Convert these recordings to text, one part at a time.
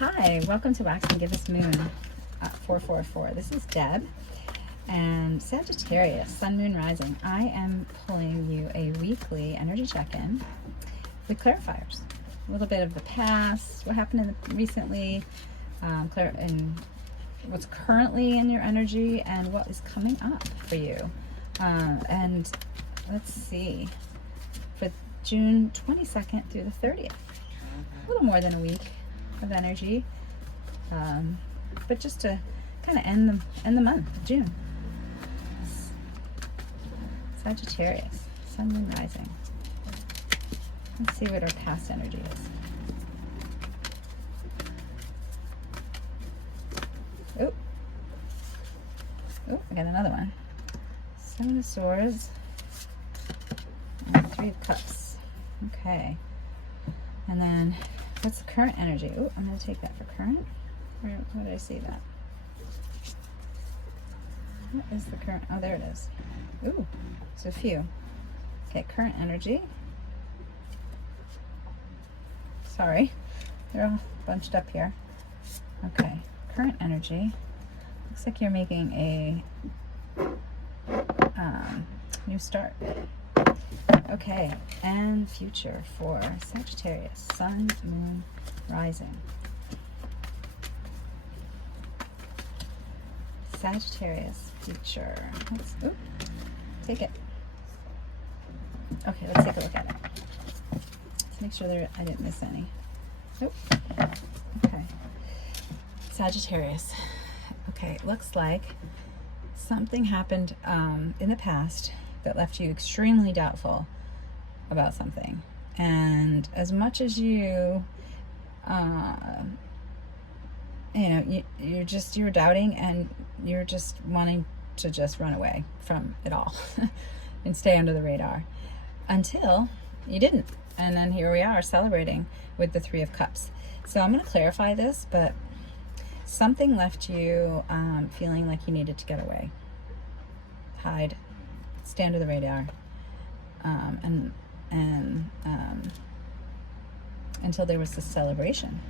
Hi, welcome to Wax and Give Us Moon 444. This is Deb and Sagittarius, Sun, Moon, Rising. I am pulling you a weekly energy check-in with clarifiers. A little bit of the past, what happened recently, and what's currently in your energy, and what is coming up for you. And let's see, for June 22nd through the 30th, a little more than a week of energy, but just to kind of end the month of June. Sagittarius, Sun, Moon, Rising. Let's see what our past energy is. Oh, I got another one. Seven of Swords and Three of Cups. Okay, and then what's the current energy? Oh, I'm going to take that for current. Where did I see that? What is the current? Oh, there it is. Ooh, it's a few. Okay, current energy. Sorry, they're all bunched up here. Okay, current energy. Looks like you're making a new start. Okay, and future for Sagittarius, Sun, Moon, Rising. Sagittarius, future. Take it. Okay, let's take a look at it. Let's make sure I didn't miss any. Okay. Sagittarius. Okay, looks like something happened in the past that left you extremely doubtful about something, and as much as you're doubting, and you're just wanting to just run away from it all and stay under the radar until you didn't, and then here we are celebrating with the Three of Cups. So I'm going to clarify this, but something left you feeling like you needed to get away, hide, stay under the radar, and until there was this celebration.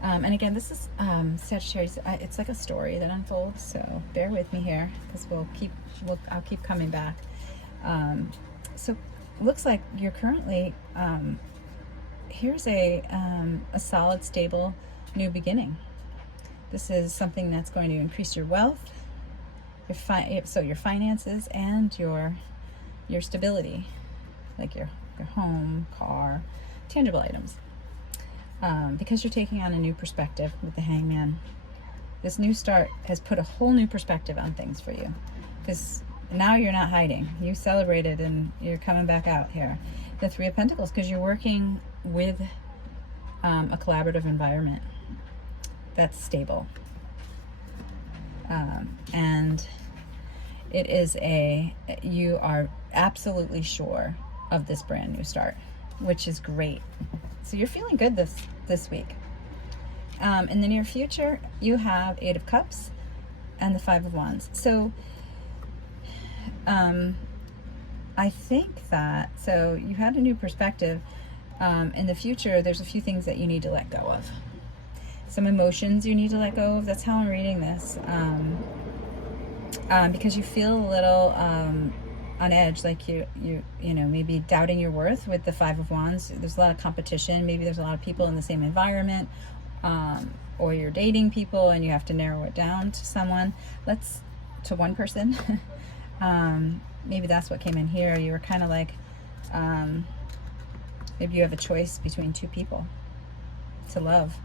And again, this is Sagittarius. It's like a story that unfolds, so bear with me here, because I'll keep coming back. So it looks like you're currently here's a solid, stable new beginning. This is something that's going to increase your wealth, your finances, and your stability, like your home, car, tangible items, because you're taking on a new perspective with the Hangman. This new start has put a whole new perspective on things for you, because now you're not hiding. You celebrated and you're coming back out here. The Three of Pentacles, because you're working with a collaborative environment that's stable, and it is you are absolutely sure of this brand new start, which is great. So you're feeling good this week. In the near future, you have Eight of Cups and the Five of Wands. So I think that, so you had a new perspective. In the future, there's a few things that you need to let go of. Some emotions you need to let go of. That's how I'm reading this. Because you feel a little on edge, like you maybe doubting your worth with the Five of Wands. There's a lot of competition. Maybe there's a lot of people in the same environment, or you're dating people and you have to narrow it down to someone. To one person. Maybe that's what came in here. You were kind of like, maybe you have a choice between two people to love.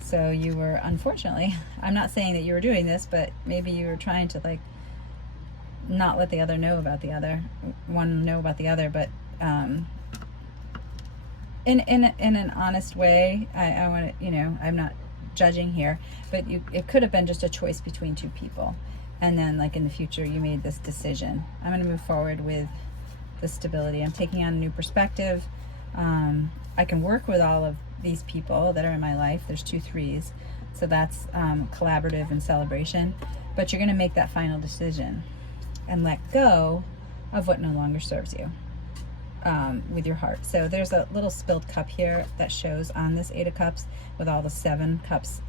So you were, unfortunately, I'm not saying that you were doing this, but maybe you were trying to like not let the other know about the other, but in an honest way. I want to, I'm not judging here, but it could have been just a choice between two people, and then like in the future you made this decision. I'm going to move forward with the stability. I'm taking on a new perspective. I can work with all of these people that are in my life. There's 2 threes, so that's collaborative and celebration. But you're going to make that final decision and let go of what no longer serves you. with your heart. So there's a little spilled cup here that shows on this Eight of Cups with all the 7 cups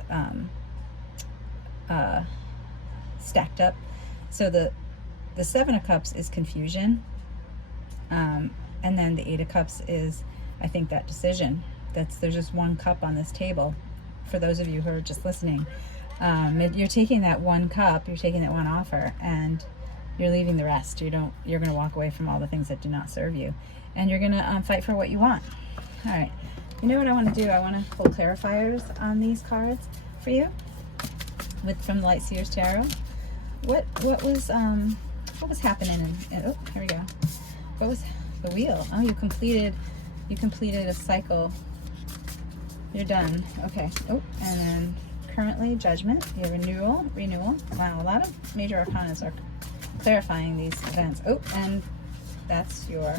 stacked up. So the 7 of Cups is confusion, and then the 8 of Cups is, I think, that decision. There's just one cup on this table. For those of you who are just listening, you're taking that one cup, you're taking that one offer, and you're leaving the rest. You're going to walk away from all the things that do not serve you, and you're going to fight for what you want. All right. You know what I want to do? I want to pull clarifiers on these cards for you from the Light Seers Tarot. What was happening? Oh, here we go. What was the wheel? Oh, you completed a cycle. You're done. Okay. Oh, and then currently Judgment. Your renewal. Wow, a lot of major arcanas are clarifying these events. Oh, and that's your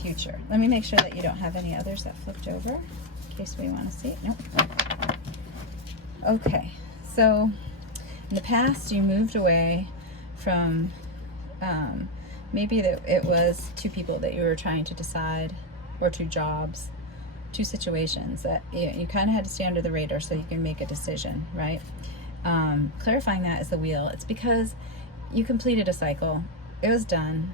future. Let me make sure that you don't have any others that flipped over in case we want to see it. Nope. Okay. So in the past, you moved away from maybe it was 2 people that you were trying to decide, or 2 jobs, 2 situations that you kind of had to stay under the radar so you can make a decision, right? Clarifying that is the wheel. It's because you completed a cycle. It was done.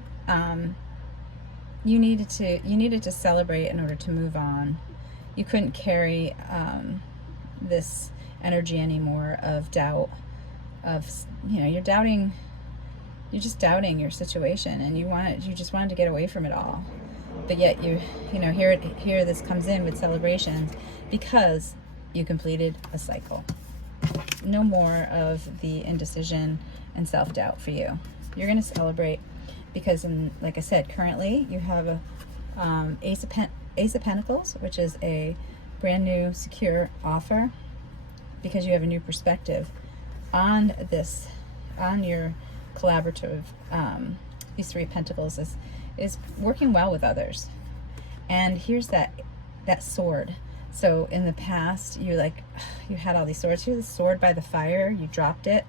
You needed to celebrate in order to move on. You couldn't carry this energy anymore of doubt, of, you're just doubting your situation, and you just wanted to get away from it all. But yet here this comes in with celebrations because you completed a cycle. No more of the indecision and self-doubt for you. You're going to celebrate because, like I said, currently you have a Ace of Pentacles, which is a brand new secure offer, because you have a new perspective on this, on your collaborative. These 3 of Pentacles is working well with others. And here's that sword. So in the past, you had all these swords. Here's the sword by the fire. You dropped it.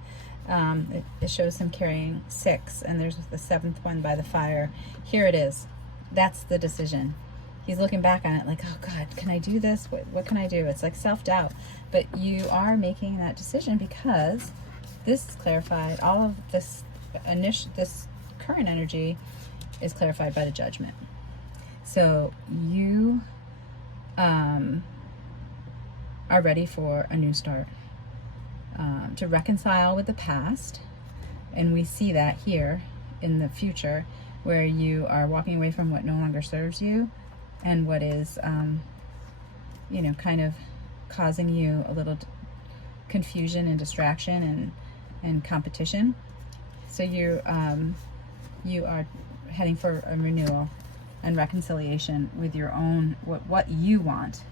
It shows him carrying 6, and there's the 7th one by the fire. Here it is. That's the decision. He's looking back on it like, oh God, can I do this? What can I do? It's like self-doubt. But you are making that decision because this is clarified. All of this current energy is clarified by the Judgment. So you are ready for a new start, to reconcile with the past. And we see that here in the future, where you are walking away from what no longer serves you and what is, kind of causing you a little confusion and distraction and competition. So you are heading for a renewal and reconciliation with your own, what you want.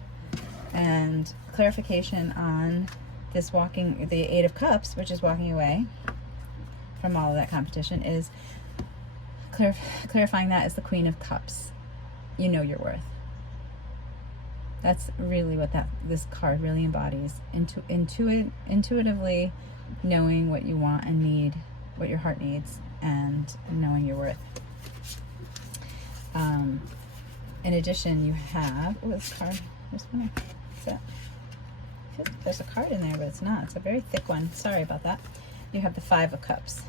And clarification on this the 8 of Cups, which is walking away from all of that competition, is clarifying that as the Queen of Cups. You know your worth. That's really what this card really embodies. Intuitively knowing what you want and need, what your heart needs, and knowing your worth. In addition, you have, this card, where's one? What's that? There's a card in there, but it's not. It's a very thick one. Sorry about that. You have the 5 of Cups.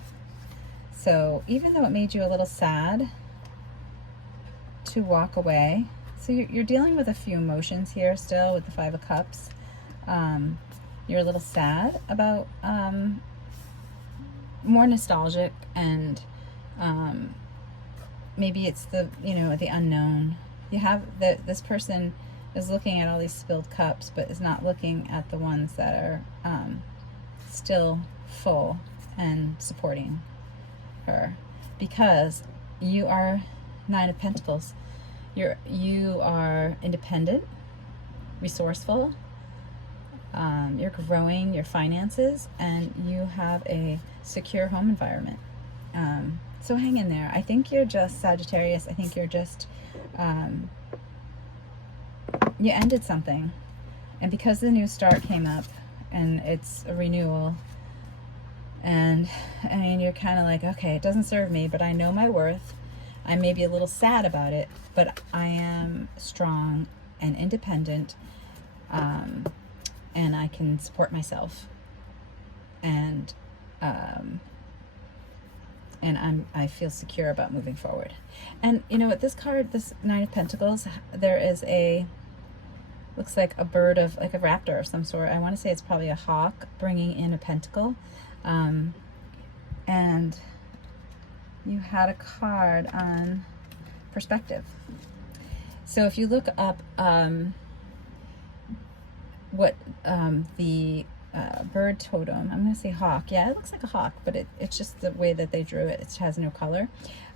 So even though it made you a little sad to walk away, so you're dealing with a few emotions here still with the 5 of Cups. You're a little sad about, more nostalgic, and maybe it's the unknown. You have this person is looking at all these spilled cups, but is not looking at the ones that are still full and supporting her, because you are 9 of Pentacles. You are independent, resourceful. You're growing your finances, and you have a secure home environment. So hang in there. I think you're just Sagittarius. I think you're just you ended something, and because the new start came up and it's a renewal, and I mean, you're kind of like, okay, it doesn't serve me, but I know my worth. I may be a little sad about it, but I am strong and independent, and I can support myself. And I feel secure about moving forward. And you know what, this card, this Nine of Pentacles, there is looks like a bird of, like a raptor of some sort. I want to say it's probably a hawk bringing in a pentacle. And you had a card on perspective. So if you look up what the bird totem, I'm going to say hawk. Yeah, it looks like a hawk, but it's just the way that they drew it. It has no color.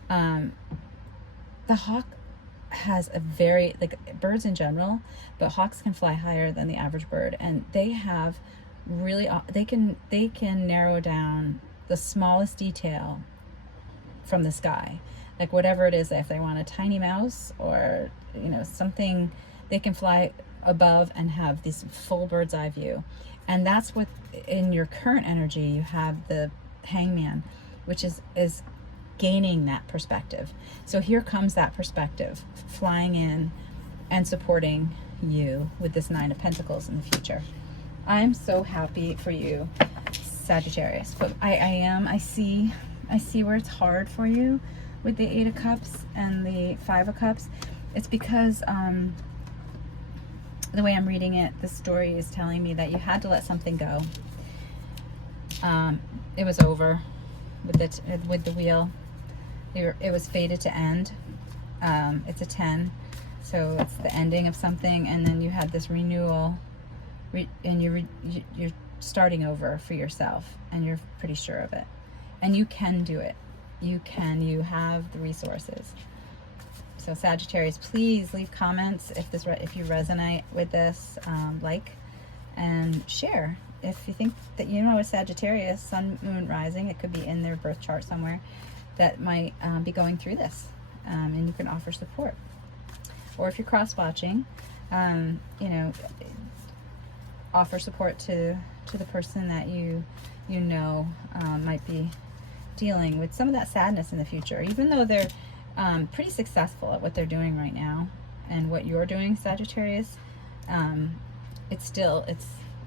The hawk has a very, like birds in general, but hawks can fly higher than the average bird, and they have really, they can narrow down the smallest detail from the sky, like whatever it is. If they want a tiny mouse or, you know, something, they can fly above and have this full bird's eye view. And that's what, in your current energy, you have the Hangman, which is gaining that perspective. So here comes that perspective flying in and supporting you with this Nine of Pentacles in the future. I'm so happy for you, Sagittarius. But I see where it's hard for you with the Eight of Cups and the Five of Cups. It's because the way I'm reading it, the story is telling me that you had to let something go. It was over with the wheel. It was fated to end. It's a 10, so it's the ending of something, and then you had this renewal, and you're starting over for yourself, and you're pretty sure of it, and you can do it. You have the resources. So Sagittarius, please leave comments if you resonate with this, like and share. If you think that you know a Sagittarius, Sun, Moon, Rising, it could be in their birth chart somewhere, that might be going through this, and you can offer support. Or if you're cross-watching, you know, offer support to the person that you know might be dealing with some of that sadness in the future, even though they're pretty successful at what they're doing right now and what you're doing, Sagittarius. It's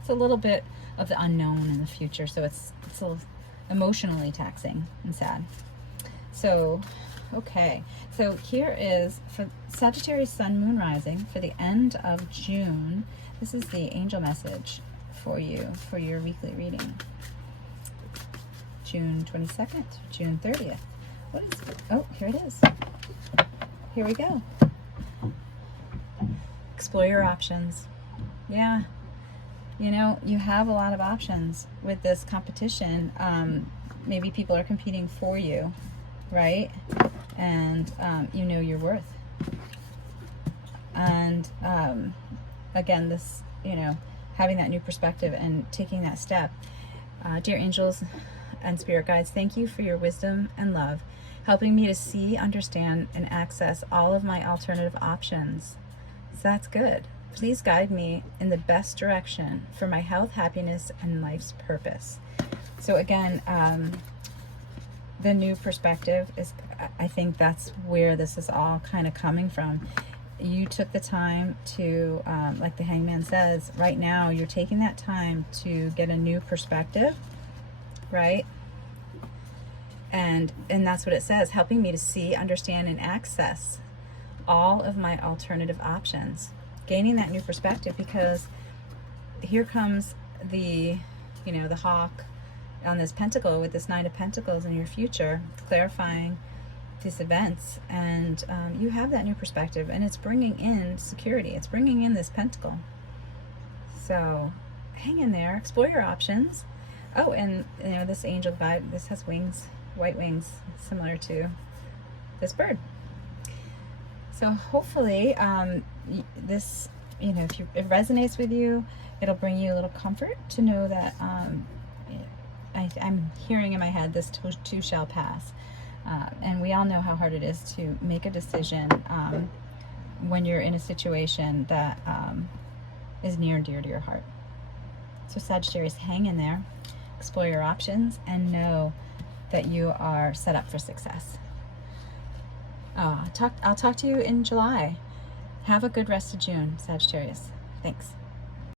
a little bit of the unknown in the future, so it's a little emotionally taxing and sad. So, okay, so here is for Sagittarius, Sun, Moon, Rising for the end of June. This is the angel message for you for your weekly reading. June 22nd, June 30th. What is it? Oh, here it is. Here we go. Explore your options. Yeah. You know, you have a lot of options with this competition. Maybe people are competing for you, right? And you know your worth. And again, this, you know, having that new perspective and taking that step. Dear angels and spirit guides, thank you for your wisdom and love, helping me to see, understand, and access all of my alternative options. So that's good. Please guide me in the best direction for my health, happiness, and life's purpose. So again, the new perspective is, I think that's where this is all kind of coming from. You took the time to, like the Hangman says, right now you're taking that time to get a new perspective, right? And that's what it says, helping me to see, understand, and access all of my alternative options. Gaining that new perspective, because here comes the, you know, the hawk on this pentacle with this Nine of Pentacles in your future, clarifying these events, and you have that new perspective, and it's bringing in security. It's bringing in this pentacle. So hang in there, explore your options. Oh, and you know, this angel guide, this has wings, white wings, similar to this bird. So hopefully this, you know, if it resonates with you, it'll bring you a little comfort to know that I'm hearing in my head, this too shall pass. And we all know how hard it is to make a decision when you're in a situation that is near and dear to your heart. So Sagittarius, hang in there, explore your options, and know that you are set up for success. I'll talk to you in July. Have a good rest of June, Sagittarius. Thanks.